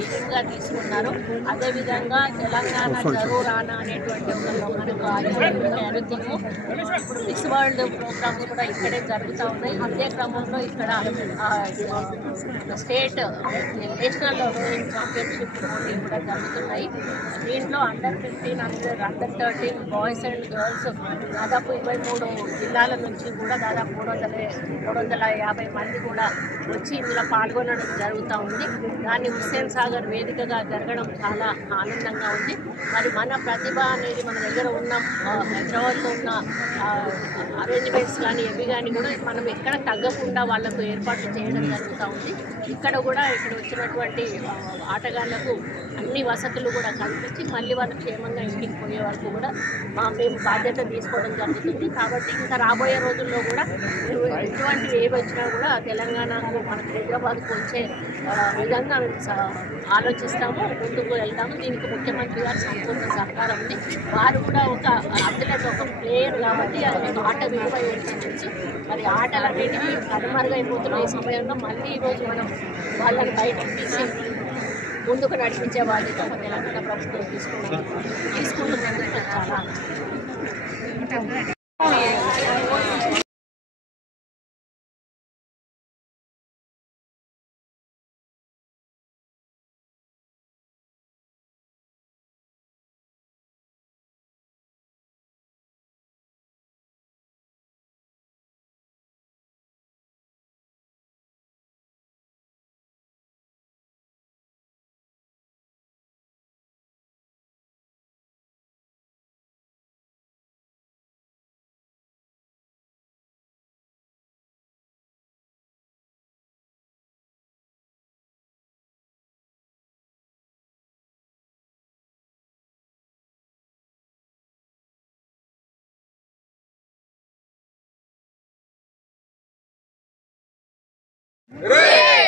ఈగంగా తీసుకున్నారు. అదేవిధంగా తెలంగాణ జరూరానా అనేటువంటి మనకు ఎవ్రీథింగ్ ఇప్పుడు మిస్ వరల్డ్ ప్రోగ్రామ్స్ కూడా ఇక్కడే జరుగుతూ ఉన్నాయి. అదే క్రమంలో ఇక్కడ స్టేట్ నేషనల్ రోయింగ్ ఛాంపియన్షిప్ పోటీ కూడా జరుగుతున్నాయి. దీంట్లో అండర్-15 అండర్-13 బాయ్స్ అండ్ గర్ల్స్ దాదాపు 23 జిల్లాల నుంచి కూడా దాదాపు 350 మంది కూడా వచ్చి ఇందులో పాల్గొనడం జరుగుతూ ఉంది. దాన్ని హుస్సేన్ సాగర్ వేదికగా జరగడం చాలా ఆనందంగా ఉంది. మరి మన ప్రతిభ అనేది మన దగ్గర ఉన్న హైదరాబాద్లో ఉన్న అరేంజ్మెంట్స్ కానీ ఎవి కానీ కూడా మనం ఎక్కడ తగ్గకుండా వాళ్ళకు ఏర్పాటు చేయడం జరుగుతూ ఉంది. ఇక్కడ వచ్చినటువంటి ఆటగాళ్లకు అన్ని వసతులు కూడా కల్పించి మళ్ళీ వాళ్ళు క్షేమంగా ఇంటికి పోయే వరకు కూడా మేము బాధ్యత తీసుకోవడం జరుగుతుంది. కాబట్టి ఇంకా రాబోయే రోజుల్లో కూడా ఎటువంటివి ఏవి వచ్చినా కూడా తెలంగాణకు మన హైదరాబాద్కు వచ్చే విధంగా ఆలోచిస్తాము, ముందుకు వెళ్తాము. దీనికి ముఖ్యమంత్రి గారు సంపూర్ణ సహకారం ఉంది. వారు కూడా ఒక అథ్లెట్, ఒక ప్లేయర్ కాబట్టి ఆట విలువ నుంచి మరి ఆటలన్నిటికీ కనుమరుగైపోతున్న ఈ సమయంలో మళ్ళీ ఈరోజు మనం వాళ్ళని బయటకు తీసి ముందుకు నడిపించే బాధ్యత తెలంగాణ ప్రభుత్వం తీసుకుంటున్నందుకు చాలా Hooray!